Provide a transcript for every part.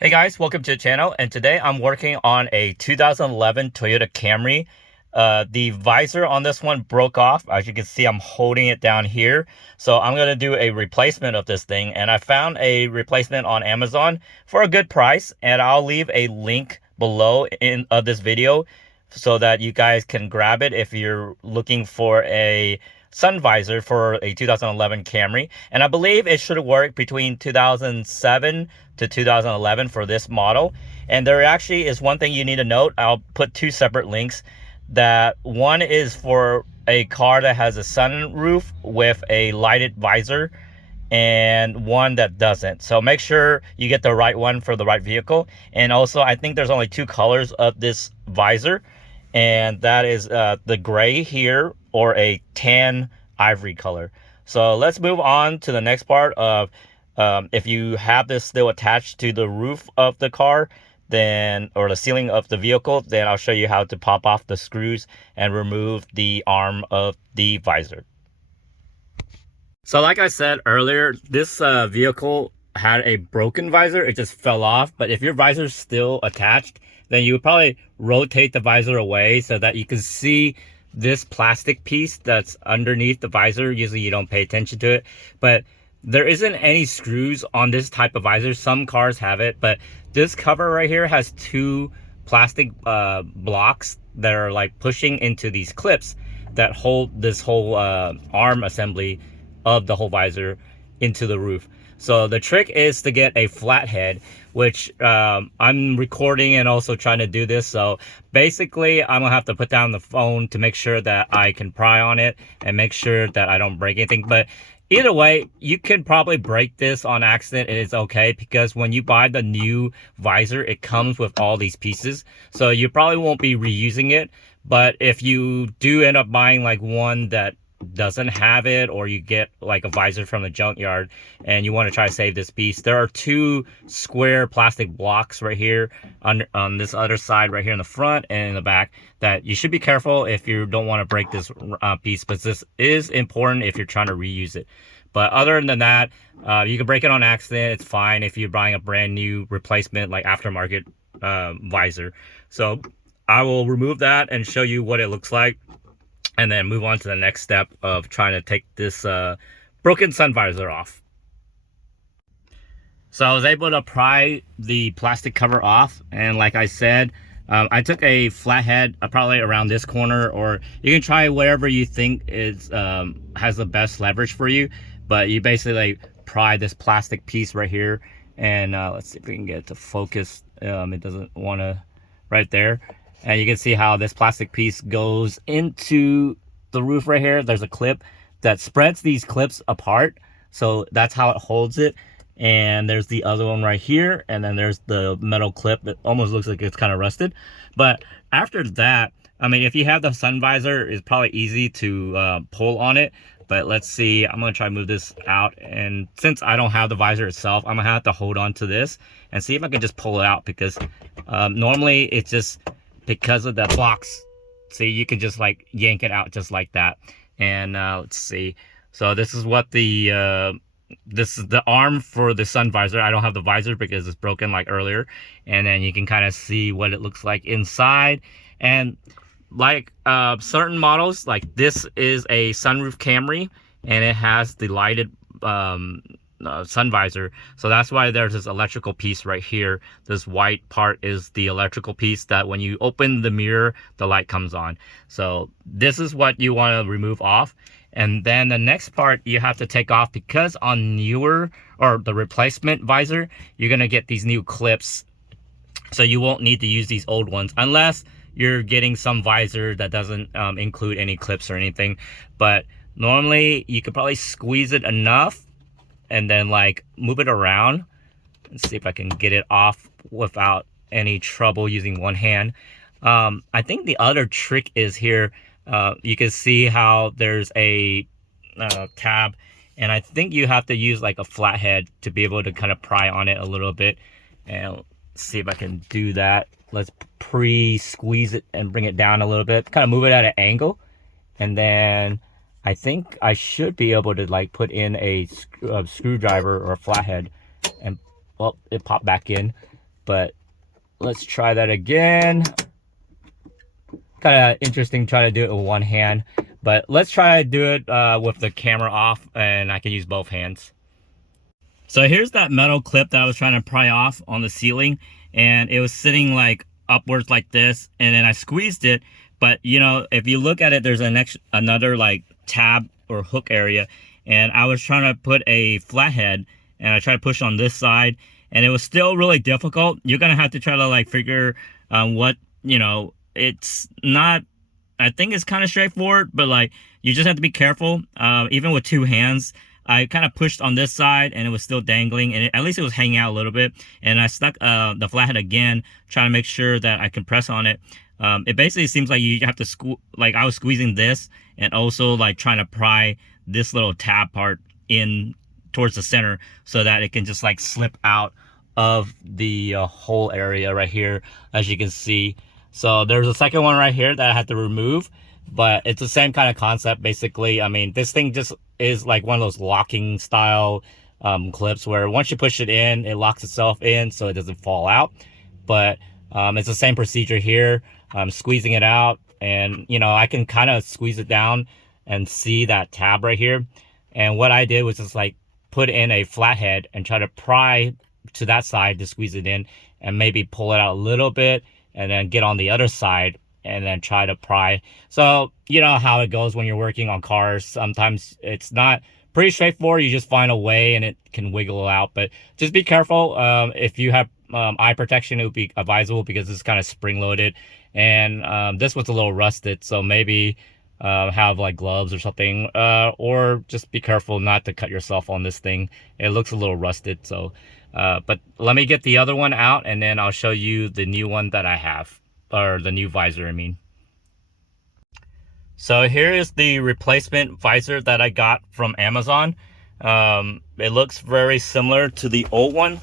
Hey guys, welcome to the channel, and today I'm working on a 2011 Toyota Camry. The visor on this one broke off. As you can see, I'm holding it down here. So I'm going to do a replacement of this thing, and I found a replacement on Amazon for a good price, and I'll leave a link below in this video so that you guys can grab it if you're looking for a sun visor for a 2011 Camry. And I believe it should work between 2007 to 2011 for this model. And there actually is one thing you need to note. I'll put two separate links. That one is for a car that has a sunroof with a lighted visor, and one that doesn't. So make sure you get the right one for the right vehicle. And also, I think there's only two colors of this visor, and that is the gray here or a tan ivory color. So let's move on to the next part of if you have this still attached to the roof of the car, then, or the ceiling of the vehicle, then I'll show you how to pop off the screws and remove the arm of the visor. So like I said earlier, this vehicle had a broken visor. It just fell off. But if your visor is still attached, then you would probably rotate the visor away so that you can see this plastic piece that's underneath the visor. Usually you don't pay attention to it, but there isn't any screws on this type of visor. Some cars have it, but this cover right here has two plastic blocks that are like pushing into these clips that hold this whole arm assembly of the whole visor into the roof. So the trick is to get a flathead, which I'm recording and also trying to do this. So basically I'm gonna have to put down the phone to make sure that I can pry on it and make sure that I don't break anything. But either way, you can probably break this on accident. It is okay, because when you buy the new visor, it comes with all these pieces. So you probably won't be reusing it. But if you do end up buying like one that doesn't have it, or you get like a visor from the junkyard and you want to try to save this piece, there are two square plastic blocks right here on this other side right here in the front and in the back that you should be careful if you don't want to break this piece, but this is important if you're trying to reuse it. But other than that, you can break it on accident. It's fine if you're buying a brand new replacement like aftermarket visor. So I will remove that and show you what it looks like, and then move on to the next step of trying to take this broken sun visor off. So I was able to pry the plastic cover off, and like I said, I took a flathead probably around this corner, or you can try whatever you think is has the best leverage for you. But you basically like pry this plastic piece right here, and let's see if we can get it to focus. It doesn't want to, right there. And you can see how this plastic piece goes into the roof right here. There's a clip that spreads these clips apart. So that's how it holds it. And there's the other one right here. And then there's the metal clip that almost looks like it's kind of rusted. But after that, I mean, if you have the sun visor, it's probably easy to pull on it. But let's see, I'm going to try to move this out. And since I don't have the visor itself, I'm going to have to hold on to this and see if I can just pull it out, because normally it's just, because of the blocks, see, you can just like yank it out just like that. And let's see, so this is what the this is the arm for the sun visor. I don't have the visor because it's broken like earlier. And then you can kind of see what it looks like inside. And like certain models, like this is a sunroof Camry, and it has the lighted sun visor. So that's why there's this electrical piece right here. This white part is the electrical piece that when you open the mirror, the light comes on. So this is what you want to remove off. And then the next part you have to take off, because on newer, or the replacement visor, you're going to get these new clips. So you won't need to use these old ones unless you're getting some visor that doesn't include any clips or anything. But normally you could probably squeeze it enough and then like move it around and see if I can get it off without any trouble using one hand. I think the other trick is here. You can see how there's a tab, and I think you have to use like a flathead to be able to kind of pry on it a little bit. And let's see if I can do that. Let's pre-squeeze it and bring it down a little bit, kind of move it at an angle, and then I think I should be able to like put in a screwdriver or a flathead, and well, it popped back in. but let's try that again. Kind of interesting try to do it with one hand, but let's try to do it with the camera off, and I can use both hands. So here's that metal clip that I was trying to pry off on the ceiling, and it was sitting like upwards like this, and then I squeezed it. But you know, if you look at it, there's another like tab or hook area, and I was trying to put a flathead, and I tried to push on this side, and it was still really difficult. You're gonna have to try to like figure what, you know, it's not, I think it's kind of straightforward, but like you just have to be careful. Even with two hands, I kind of pushed on this side and it was still dangling, and at least it was hanging out a little bit. And I stuck the flathead again, trying to make sure that I can press on it. It basically seems like you have to like I was squeezing this and also like trying to pry this little tab part in towards the center so that it can just like slip out of the whole area right here, as you can see. So there's a second one right here that I had to remove, but it's the same kind of concept basically. I mean, this thing just is like one of those locking style clips where once you push it in, it locks itself in so it doesn't fall out. But it's the same procedure here. I'm squeezing it out, and you know, I can kind of squeeze it down and see that tab right here. And what I did was just like put in a flathead and try to pry to that side to squeeze it in, and maybe pull it out a little bit, and then get on the other side and then try to pry. So you know how it goes when you're working on cars. Sometimes it's not pretty straightforward. You just find a way and it can wiggle out, but just be careful. If you have eye protection, it would be advisable because it's kind of spring loaded, and this was a little rusted, so maybe have like gloves or something, or just be careful not to cut yourself on this thing. It looks a little rusted. So but let me get the other one out, and then I'll show you the new one that I have, or the new visor, I mean. So here is the replacement visor that I got from Amazon. It looks very similar to the old one.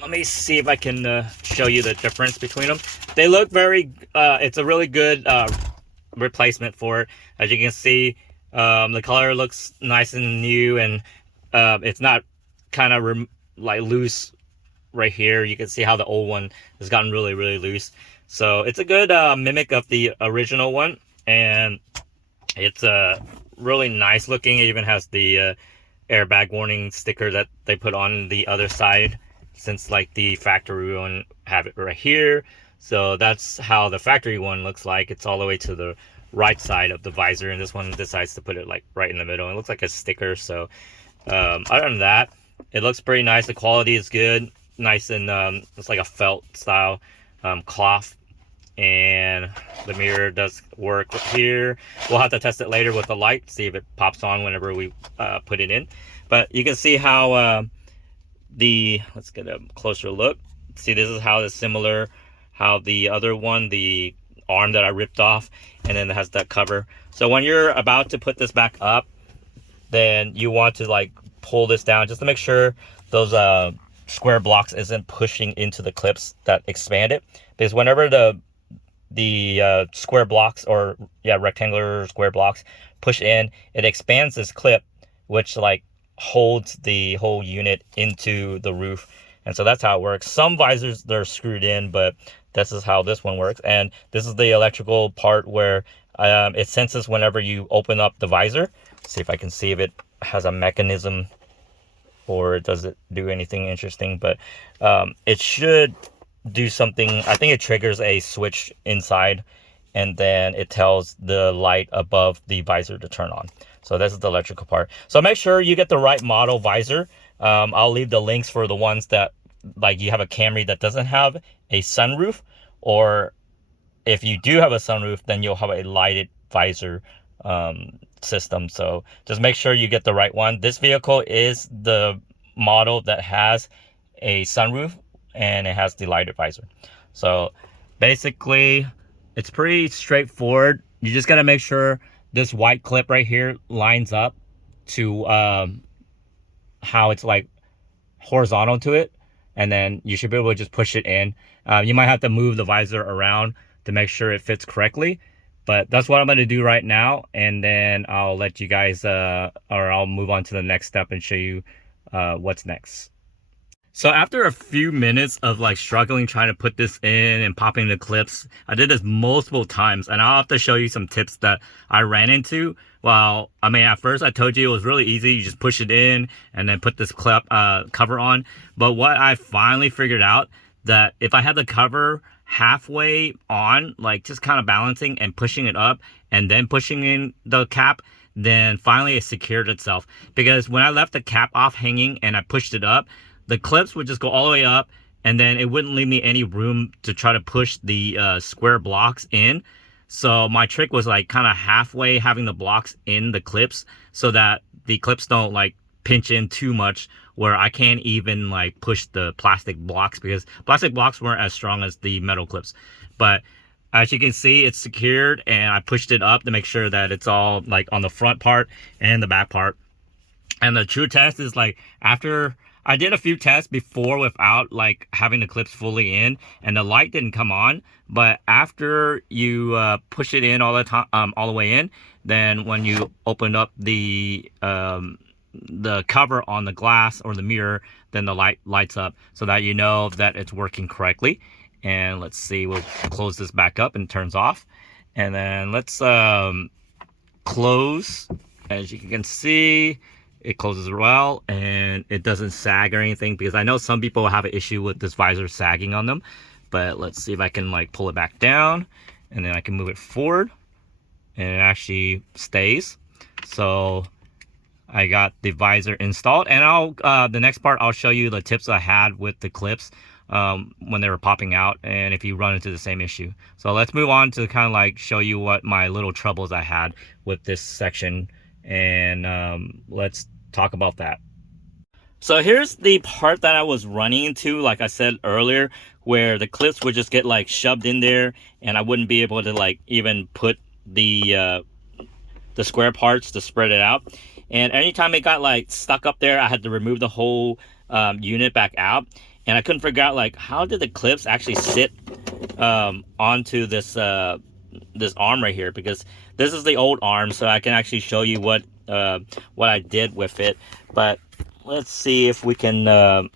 Let me see if I can show you the difference between them. They look very, it's a really good replacement for it. As you can see, the color looks nice and new, and it's not kind of like loose right here. You can see how the old one has gotten really loose. So it's a good mimic of the original one, and it's really nice looking. It even has the airbag warning sticker that they put on the other side, since like the factory one have it right here. So that's how the factory one looks like. It's all the way to the right side of the visor, and this one decides to put it like right in the middle. It looks like a sticker. So other than that, it looks pretty nice. The quality is good, nice, and it's like a felt style cloth, and the mirror does work here. We'll have to test it later with the light, see if it pops on whenever we put it in. But you can see how let's get a closer look. See, this is how it's similar, how the other one, the arm that I ripped off, and then it has that cover. So when you're about to put this back up, then you want to like pull this down just to make sure those square blocks isn't pushing into the clips that expand it. Because whenever the square blocks, or rectangular square blocks, push in, it expands this clip, which like holds the whole unit into the roof. And so that's how it works. Some visors, they're screwed in, but this is how this one works. And this is the electrical part where it senses whenever you open up the visor. See if I can see if it has a mechanism or does it do anything interesting, but it should do something. I think it triggers a switch inside, and then it tells the light above the visor to turn on. So this is the electrical part. So make sure you get the right model visor. I'll leave the links for the ones that, like, you have a Camry that doesn't have a sunroof, or if you do have a sunroof, then you'll have a lighted visor system. So just make sure you get the right one. This vehicle is the model that has a sunroof and it has the lighted visor. So basically it's pretty straightforward. You just got to make sure this white clip right here lines up to how it's like horizontal to it, and then you should be able to just push it in. You might have to move the visor around to make sure it fits correctly, but that's what I'm going to do right now, and then I'll let you guys or I'll move on to the next step and show you what's next. So after a few minutes of like struggling trying to put this in and popping the clips, I did this multiple times, and I'll have to show you some tips that I ran into. Well, I mean, at first I told you it was really easy. You just push it in and then put this clip cover on. But what I finally figured out, that if I had the cover halfway on, like just kind of balancing and pushing it up and then pushing in the cap, then finally it secured itself. Because when I left the cap off hanging and I pushed it up, the clips would just go all the way up, and then it wouldn't leave me any room to try to push the square blocks in. So my trick was like kind of halfway having the blocks in the clips so that the clips don't like pinch in too much where I can't even like push the plastic blocks, because plastic blocks weren't as strong as the metal clips. But as you can see, it's secured, and I pushed it up to make sure that it's all like on the front part and the back part. And the true test is like, after I did a few tests before without like having the clips fully in, and the light didn't come on. But after you push it in all the time, all the way in, then when you open up the cover on the glass or the mirror, then the light lights up, so that you know that it's working correctly. And let's see, we'll close this back up and it turns off. And then let's close. As you can see, it closes well, and it doesn't sag or anything, because I know some people have an issue with this visor sagging on them. But let's see if I can like pull it back down, and then I can move it forward, and it actually stays. So I got the visor installed, and I'll the next part I'll show you the tips I had with the clips when they were popping out, and if you run into the same issue. So let's move on to kind of like show you what my little troubles I had with this section, and let's talk about that. So here's the part that I was running into, like I said earlier, where the clips would just get like shoved in there, and I wouldn't be able to like even put the square parts to spread it out. And anytime it got like stuck up there, I had to remove the whole unit back out. And I couldn't figure out like, how did the clips actually sit onto this this arm right here, because this is the old arm, so I can actually show you what I did with it. But let's see if we can kind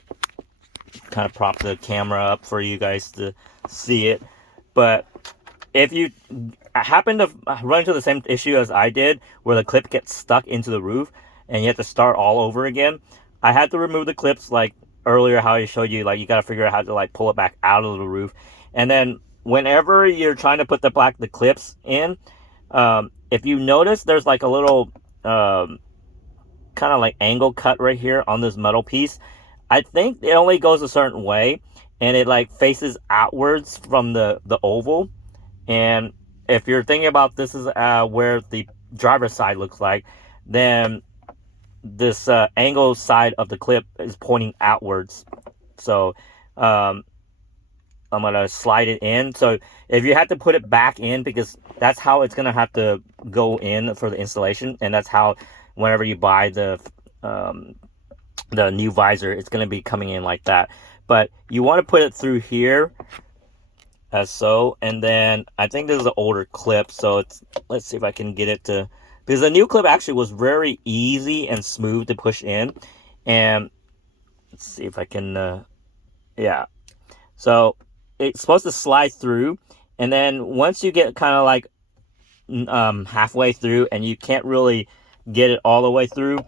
of prop the camera up for you guys to see it. But if you happen to run into the same issue as I did, where the clip gets stuck into the roof and you have to start all over again, I had to remove the clips like earlier, how I showed you, like you got to figure out how to like pull it back out of the roof. And then whenever you're trying to put the clips in, if you notice, there's like a little kind of like angle cut right here on this metal piece. I think it only goes a certain way, and it like faces outwards from the oval. And if you're thinking about this is where the driver's side looks like, then this angle side of the clip is pointing outwards. So I'm gonna slide it in. So if you have to put it back in, because that's how it's gonna have to go in for the installation, and that's how whenever you buy the new visor, it's gonna be coming in like that. But you want to put it through here, as so. And then I think this is an older clip, so it's, let's see if I can get it to, because the new clip actually was very easy and smooth to push in. And let's see if I can yeah, so it's supposed to slide through, and then once you get kind of like halfway through and you can't really get it all the way through,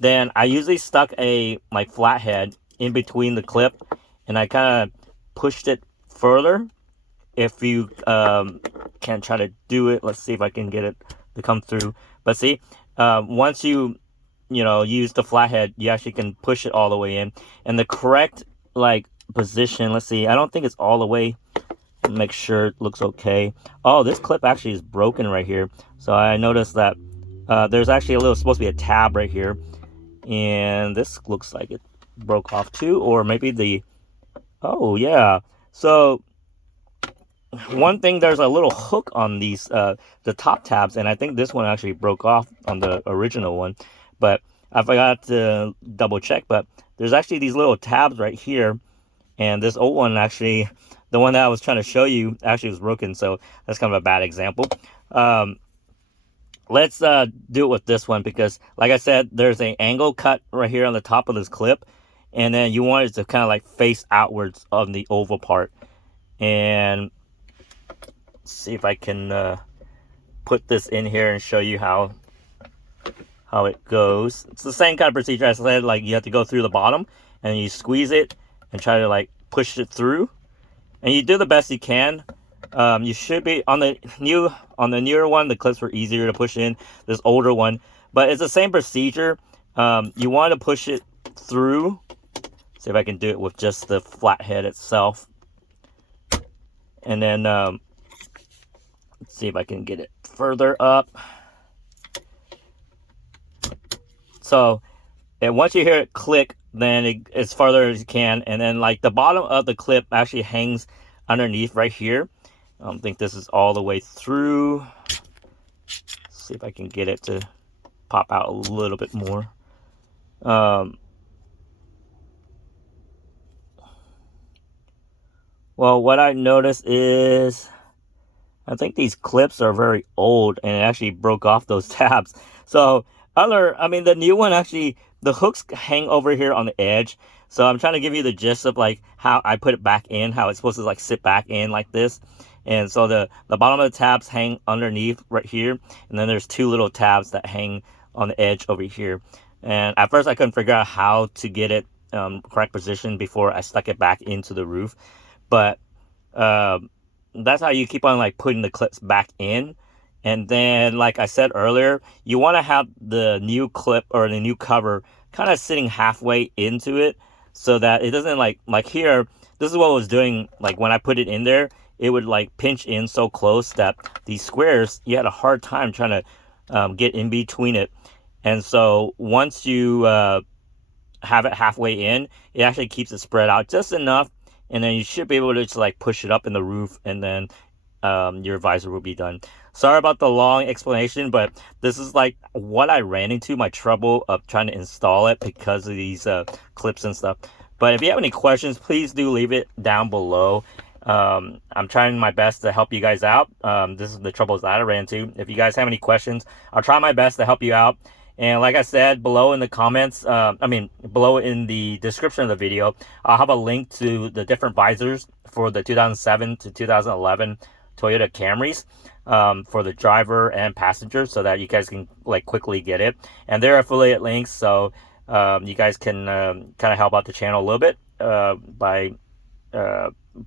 then I usually stuck a like flathead in between the clip, and I kind of pushed it further. If you can try to do it, let's see if I can get it to come through. But see, once you use the flathead, you actually can push it all the way in. And the correct like position, let's see, I don't think it's all the way. Make sure it looks okay. Oh, this clip actually is broken right here. So I noticed that there's actually a little, supposed to be a tab right here, and this looks like it broke off too, or maybe the, oh yeah. So one thing, there's a little hook on these the top tabs, and I think this one actually broke off on the original one, but I forgot to double check. But there's actually these little tabs right here, and this old one, actually the one that I was trying to show you, actually was broken, so that's kind of a bad example. Let's do it with this one, because like I said, there's an angle cut right here on the top of this clip, and then you want it to kind of like face outwards on the oval part. And let's see if I can put this in here and show you how it goes. It's the same kind of procedure as I said. Like, you have to go through the bottom and you squeeze it and try to like push it through, and you do the best you can. You should be on the newer one, the clips were easier to push in. This older one, but it's the same procedure. You want to push it through. See if I can do it with just the flathead itself. And then let's see if I can get it further up. So, and once you hear it click, then it's farther as you can. And then like the bottom of the clip actually hangs underneath right here. I don't think this is all the way through. Let's see if I can get it to pop out a little bit more. Well, what I noticed is I think these clips are very old and it actually broke off those tabs. So the new one actually, the hooks hang over here on the edge. So I'm trying to give you the gist of like how I put it back in, how it's supposed to like sit back in like this. And so the bottom of the tabs hang underneath right here. And then there's two little tabs that hang on the edge over here. And at first I couldn't figure out how to get it correct position before I stuck it back into the roof. But that's how you keep on like putting the clips back in. And then, like I said earlier, you want to have the new clip or the new cover kind of sitting halfway into it, so that it doesn't like here. This is what I was doing. Like when I put it in there, it would like pinch in so close that these squares, you had a hard time trying to get in between it. And so once you have it halfway in, it actually keeps it spread out just enough. And then you should be able to just like push it up in the roof, and then your visor will be done. Sorry about the long explanation, but this is like what I ran into, my trouble of trying to install it because of these clips and stuff. But if you have any questions, please do leave it down below. I'm trying my best to help you guys out. This is the troubles that I ran into. If you guys have any questions, I'll try my best to help you out. And like I said, below in the comments, below in the description of the video, I'll have a link to the different visors for the 2007 to 2011 Toyota Camrys, for the driver and passenger, so that you guys can like quickly get it. And they're affiliate links, so you guys can kind of help out the channel a little bit by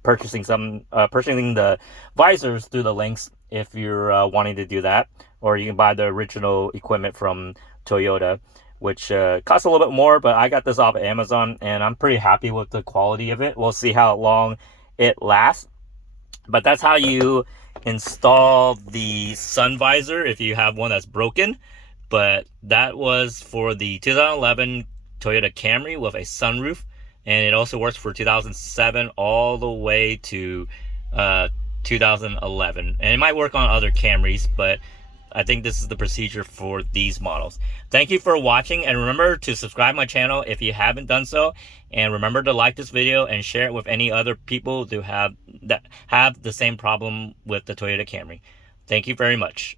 purchasing the visors through the links if you're wanting to do that. Or you can buy the original equipment from Toyota, which costs a little bit more, but I got this off of Amazon and I'm pretty happy with the quality of it. We'll see how long it lasts. But that's how you install the sun visor if you have one that's broken. But that was for the 2011 Toyota Camry with a sunroof, and it also works for 2007 all the way to 2011, and it might work on other Camrys, but I think this is the procedure for these models. Thank you for watching, and remember to subscribe my channel if you haven't done so, and remember to like this video and share it with any other people that have the same problem with the Toyota Camry. Thank you very much.